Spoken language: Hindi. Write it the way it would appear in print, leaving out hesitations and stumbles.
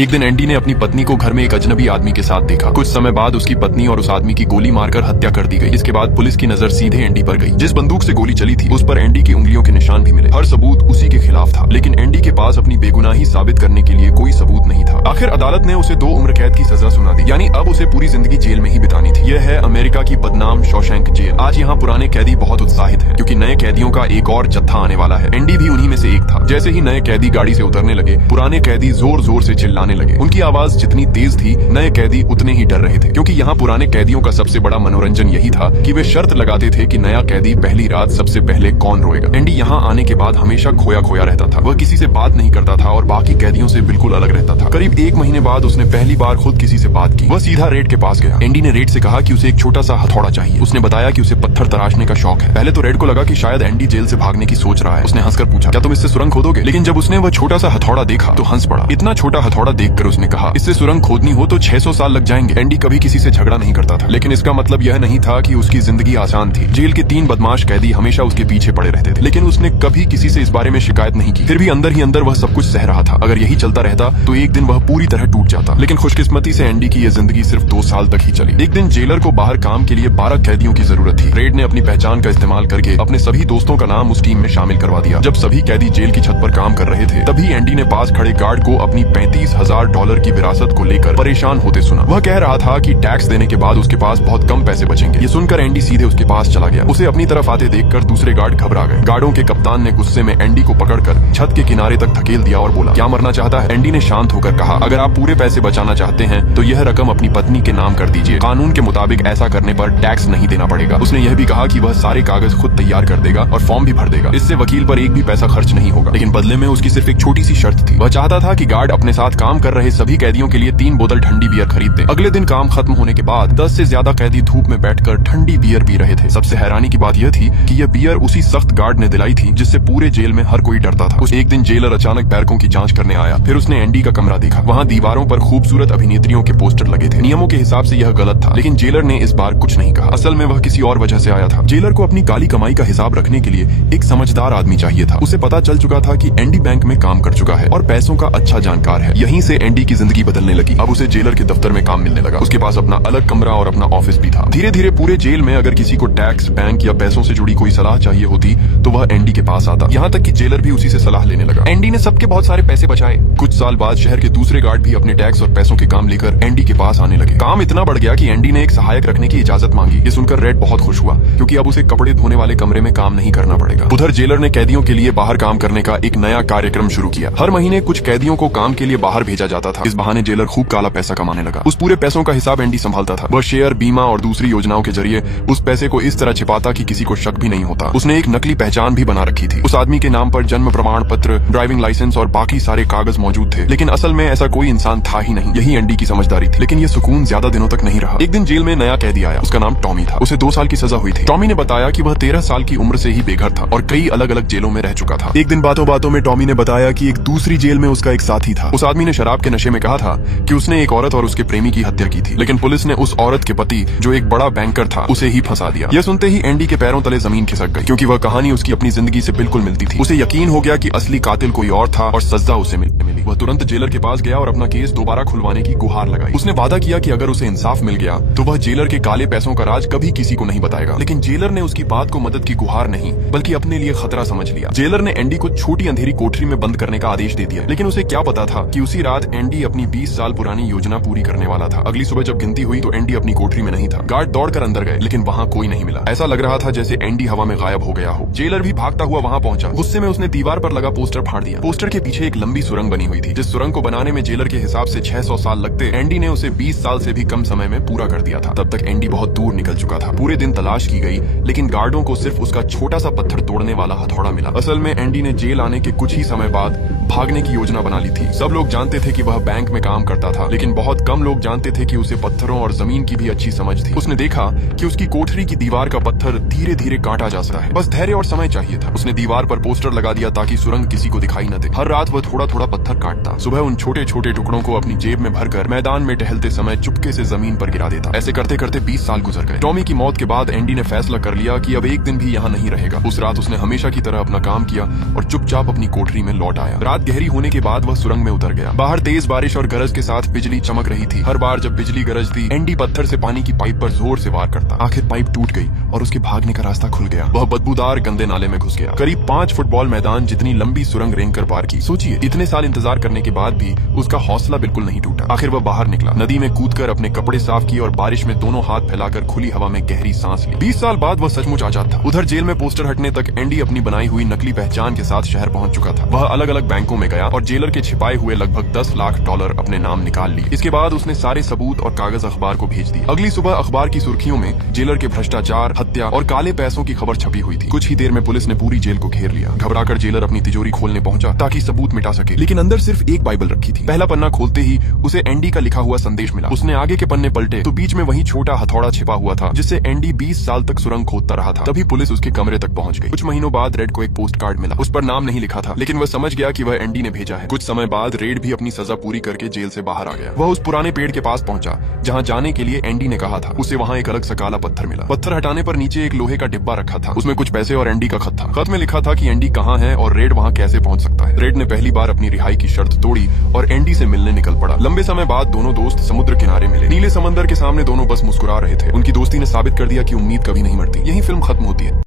एक दिन एंडी ने अपनी पत्नी को घर में एक अजनबी आदमी के साथ देखा। कुछ समय बाद उसकी पत्नी और उस आदमी की गोली मारकर हत्या कर दी गई। इसके बाद पुलिस की नजर सीधे एंडी पर गई। जिस बंदूक से गोली चली थी उस पर एंडी की उंगलियों के निशान भी मिले। हर सबूत उसी के खिलाफ था, लेकिन एंडी के पास अपनी बेगुनाही साबित करने के लिए कोई सबूत नहीं था। आखिर अदालत ने उसे 2 उम्र कैद की सजा सुना दी, यानी अब उसे पूरी जिंदगी जेल में ही बितानी थी। यह है अमेरिका की बदनाम शॉशैंक जेल। आज यहाँ पुराने कैदी बहुत उत्साहित हैं, क्योंकि नए कैदियों का एक और जत्था आने वाला है। एंडी भी उन्हीं में से एक था। जैसे ही नए कैदी गाड़ी से उतरने लगे, पुराने कैदी जोर जोर से चिल्लाने लगे। उनकी आवाज जितनी तेज थी, नए कैदी उतने ही डर रहे थे, क्योंकि यहाँ पुराने कैदियों का सबसे बड़ा मनोरंजन यही था कि वे शर्त लगाते थे कि नया कैदी पहली रात सबसे पहले कौन रोएगा। एंडी यहाँ आने के बाद हमेशा खोया खोया रहता था। वह किसी से बात नहीं करता था और बाकी कैदियों से बिल्कुल अलग रहता था। करीब 1 महीने बाद उसने पहली बार खुद किसी से बात की। वह सीधा रेड के पास गया। एंडी ने रेड से कहा कि उसे एक छोटा सा हथौड़ा चाहिए। उसने बताया कि उसे पत्थर तराशने का शौक है। पहले तो रेड को लगा कि शायद एंडी जेल से भागने की सोच रहा है। उसने हंसकर पूछा, क्या तुम इससे सुरंग खोदोगे? लेकिन जब उसने वह छोटा सा हथौड़ा देखा तो हंस पड़ा। इतना छोटा हथौड़ा देखकर उसने कहा, इससे सुरंग खोदनी हो तो 600 साल लग जाएंगे। एंडी कभी किसी से झगड़ा नहीं करता था, लेकिन इसका मतलब यह नहीं था कि उसकी जिंदगी आसान थी। जेल के 3 बदमाश कैदी हमेशा उसके पीछे पड़े रहते थे, लेकिन उसने कभी किसी से इस बारे में शिकायत नहीं की। फिर भी अंदर ही अंदर वह सब कुछ सह रहा था। अगर यही चलता रहता तो एक दिन वह पूरी तरह टूट जाता। लेकिन खुशकिस्मती से एंडी की यह जिंदगी सिर्फ 2 साल तक ही चली। एक दिन जेलर को बाहर काम के लिए 12 कैदियों की जरूरत थी। रेड ने अपनी पहचान का इस्तेमाल करके अपने सभी दोस्तों का नाम उस टीम में शामिल करवा दिया। जब सभी कैदी जेल की छत पर काम कर रहे थे, तभी एंडी ने पास खड़े गार्ड को अपनी $35,000 की विरासत को लेकर परेशान होते सुना। वह कह रहा था कि टैक्स देने के बाद उसके पास बहुत कम पैसे बचेंगे। ये सुनकर एंडी सीधे उसके पास चला गया। उसे अपनी तरफ आते देखकर दूसरे गार्ड घबरा गए। गार्डों के कप्तान ने गुस्से में एंडी को पकड़कर छत के किनारे तक धकेल दिया और बोला, क्या मरना चाहता है? एंडी ने शांत होकर कहा, अगर आप पूरे पैसे बचाना चाहते हैं तो यह रकम अपनी पत्नी के नाम कर दीजिए। कानून के मुताबिक ऐसा करने पर टैक्स नहीं देना पड़ेगा। उसने यह भी कहा कि वह सारे कागज खुद तैयार कर देगा और फॉर्म भी भर देगा। इससे वकील पर एक भी पैसा खर्च नहीं होगा। लेकिन बदले में उसकी सिर्फ एक छोटी सी शर्त थी। वह चाहता था कि गार्ड अपने साथ काम कर रहे सभी कैदियों के लिए 3 बोतल ठंडी बियर खरीद दे। अगले दिन काम खत्म होने के बाद 10 से ज्यादा कैदी धूप में बैठकर ठंडी बियर पी रहे थे। सबसे हैरानी की बात यह थी कि यह बियर उसी सख्त गार्ड ने दिलाई थी जिससे पूरे जेल में हर कोई डरता था। उस एक दिन जेलर अचानक बैरकों की जांच करने आया। फिर उसने एंडी का कमरा देखा। वहाँ दीवारों पर खूबसूरत अभिनेत्रियों के पोस्टर लगे थे। नियमों के हिसाब से यह गलत था, लेकिन जेलर ने इस बार कुछ नहीं कहा। असल में वह किसी और वजह से आया था। जेलर को अपनी काली कमाई का हिसाब रखने के लिए एक समझदार आदमी चाहिए था। उसे पता चल चुका था कि एंडी बैंक में काम कर चुका है और पैसों का अच्छा जानकार है। यहीं से एंडी की जिंदगी बदलने लगी। अब उसे जेलर के दफ्तर में काम मिलने लगा। उसके पास अपना अलग कमरा और अपना ऑफिस भी था। धीरे धीरे पूरे जेल में अगर किसी को टैक्स, बैंक या पैसों से जुड़ी कोई सलाह चाहिए होती तो वह एंडी के पास आता। यहाँ तक कि जेलर भी उसी से सलाह लेने लगा। एंडी ने सबके बहुत सारे पैसे बचाए। कुछ साल बाद शहर के दूसरे गार्ड भी अपने टैक्स और पैसों के काम लेकर एंडी के पास आने लगे। काम इतना बढ़ गया कि एंडी ने एक सहायक रखने की इजाजत मांगी। ये सुनकर रेड बहुत खुश हुआ, क्योंकि अब उसे कपड़े धोने वाले कमरे में काम नहीं करना पड़ेगा। उधर जेलर ने कैदियों के लिए बाहर काम करने का एक नया कार्यक्रम शुरू किया। हर महीने कुछ कैदियों को काम के लिए बाहर भेजा जाता था। इस बहाने जेलर खूब काला पैसा कमाने लगा। उस पूरे पैसों का हिसाब एंडी संभालता था। वह शेयर, बीमा और दूसरी योजनाओं के जरिए उस पैसे को इस तरह छिपाता कि किसी को शक भी नहीं होता। उसने एक नकली पहचान भी बना रखी थी। उस आदमी के नाम पर जन्म प्रमाण पत्र, ड्राइविंग लाइसेंस और बाकी सारे कागज मौजूद थे, लेकिन असल में ऐसा कोई इंसान था ही नहीं। यही एंडी की समझदारी थी। लेकिन ये सुकून ज्यादा दिनों तक नहीं रहा। एक दिन जेल में नया कैदी आया। उसका नाम टॉमी था। उसे 2 साल की सजा हुई थी। टॉमी ने बताया कि वह 13 साल की उम्र से ही बेघर था और कई अलग अलग जेलों में रह चुका था। एक दिन बातों बातों में टॉमी ने बताया कि एक दूसरी जेल में उसका एक साथी था। उस आदमी ने शराब के नशे में कहा था कि उसने एक औरत और उसके प्रेमी की हत्या की थी, लेकिन पुलिस ने उस औरत के पति, जो एक बड़ा बैंकर था, उसे ही फंसा दिया। यह सुनते ही एंडी के पैरों तले जमीन खिसक गई, क्योंकि वह कहानी उसकी अपनी जिंदगी से बिल्कुल मिलती थी। उसे यकीन हो गया कि असली कातिल कोई और था और सजा उसे मिली। वह तुरंत जेलर के पास गया और अपना केस दोबारा खुलवाने की गुहार लगाई। उसने वादा किया कि अगर उसे इंसाफ मिल गया तो वह जेलर के काले पैसों का राज कभी किसी को नहीं बताएगा। लेकिन जेलर ने उसकी बात को मदद की गुहार नहीं, बल्कि अपने लिए खतरा समझ लिया। जेलर ने एंडी को छोटी अंधेरी कोठरी में बंद करने का आदेश दे दिया, लेकिन उसे क्या पता था कि उसी रात एंडी अपनी 20 साल पुरानी योजना पूरी करने वाला था। अगली सुबह जब गिनती हुई तो एंडी अपनी कोठरी में नहीं था। गार्ड दौड़कर अंदर गए, लेकिन वहाँ कोई नहीं मिला। ऐसा लग रहा था जैसे एंडी हवा में गायब हो गया हो। जेलर भी भागता हुआ वहाँ पहुंचा। गुस्से में उसने दीवार पर लगा पोस्टर फाड़ दिया। पोस्टर के पीछे एक लंबी सुरंग बनी हुई थी। जिस सुरंग को बनाने में जेलर के हिसाब से 600 साल लगते, एंडी ने उसे 20 साल से भी कम समय में पूरा कर दिया था। तब तक एंडी बहुत दूर निकल चुका था। पूरे दिन तलाश की गई, लेकिन गार्डों को सिर्फ उसका छोटा सा पत्थर तोड़ने वाला हथौड़ा मिला। असल में एंडी ने जेल आने के कुछ ही समय बाद भागने की योजना बना ली थी। सब लोग जानते थे कि वह बैंक में काम करता था, लेकिन बहुत कम लोग जानते थे कि उसे पत्थरों और जमीन की भी अच्छी समझ थी। उसने देखा कि उसकी कोठरी की दीवार का पत्थर धीरे धीरे काटा जा सकता है। बस धैर्य और समय चाहिए था। उसने दीवार पर पोस्टर लगा दिया ताकि सुरंग किसी को दिखाई न दे। हर रात वह थोड़ा थोड़ा पत्थर काटता। सुबह उन छोटे छोटे छोटे टुकड़ों को अपनी जेब में भरकर मैदान में टहलते समय चुपके से जमीन पर गिरा देता। ऐसे करते करते 20 साल गुजर गए। टॉमी की मौत के बाद एंडी ने फैसला कर लिया कि अब एक दिन भी यहाँ नहीं रहेगा। उस रात उसने हमेशा की तरह अपना काम किया और चुपचाप अपनी कोठरी में लौट आया। रात गहरी होने के बाद वह सुरंग में उतर गया। बाहर तेज बारिश और गरज के साथ बिजली चमक रही थी। हर बार जब बिजली गरजती, एंडी पत्थर से पानी की पाइप पर जोर से वार करता। आखिर पाइप टूट गई और उसके भागने का रास्ता खुल गया। वह बदबूदार गंदे नाले में घुस गया। करीब 5 फुटबॉल मैदान जितनी लंबी सुरंग रेंग कर पार की। सोचिए, इतने साल इंतजार करने के बाद भी उसका हौसला बिल्कुल नहीं टूटा। आखिर वह बाहर निकला, नदी में कूदकर अपने कपड़े साफ किए और बारिश में दोनों हाथ फैलाकर खुली हवा में गहरी सांस ली। 20 साल बाद वह सचमुच आजाद था। उधर जेल में पोस्टर हटने तक एंडी अपनी बनाई हुई नकली पहचान के साथ शहर पहुंच चुका था। वह अलग अलग बैंकों में गया और जेलर के छिपाए हुए लगभग 10 लाख डॉलर अपने नाम निकाल लिए। इसके बाद उसने सारे सबूत और कागज अखबार को भेज दिए। अगली सुबह अखबार की सुर्खियों में जेलर के भ्रष्टाचार, हत्या और काले पैसों की खबर छपी हुई थी। कुछ ही देर में पुलिस ने पूरी जेल को घेर लिया। घबराकर जेलर अपनी तिजोरी खोलने पहुंचा ताकि सबूत मिटा सके, लेकिन अंदर सिर्फ एक बाइबल रखी थी। पहला पन्ना खोलते ही उसे एंडी का लिखा हुआ संदेश मिला। उसने आगे के पन्ने पलटे तो बीच में वही छोटा हथौड़ा छिपा हुआ था जिससे एंडी 20 साल तक सुरंग खोदता रहा था। तभी पुलिस उसके कमरे तक पहुंच गई। कुछ महीनों बाद रेड को एक पोस्ट कार्ड मिला। उस पर नाम नहीं लिखा था, लेकिन वह समझ गया कि वह एंडी ने भेजा है। कुछ समय बाद रेड भी अपनी सजा पूरी करके जेल से बाहर आ गया। वह उस पुराने पेड़ के पास पहुंचा जहां जाने के लिए एंडी ने कहा था। उसे वहां एक अलग सा काला पत्थर मिला। पत्थर हटाने पर नीचे एक लोहे का डिब्बा रखा था। उसमें कुछ पैसे और एंडी का खत था। खत में लिखा था कि एंडी कहाँ है और रेड वहां कैसे पहुंच सकता है। रेड ने पहली बार अपनी रिहाई की शर्त तोड़ी और एंडी से मिलने निकल पड़ा। लंबे समय बाद दोनों दोस्त समुद्र किनारे मिले। नीले समंदर के सामने दोनों बस मुस्कुरा रहे थे। उनकी दोस्ती ने साबित कर दिया कि उम्मीद कभी नहीं मरती। यही फिल्म खत्म होती है।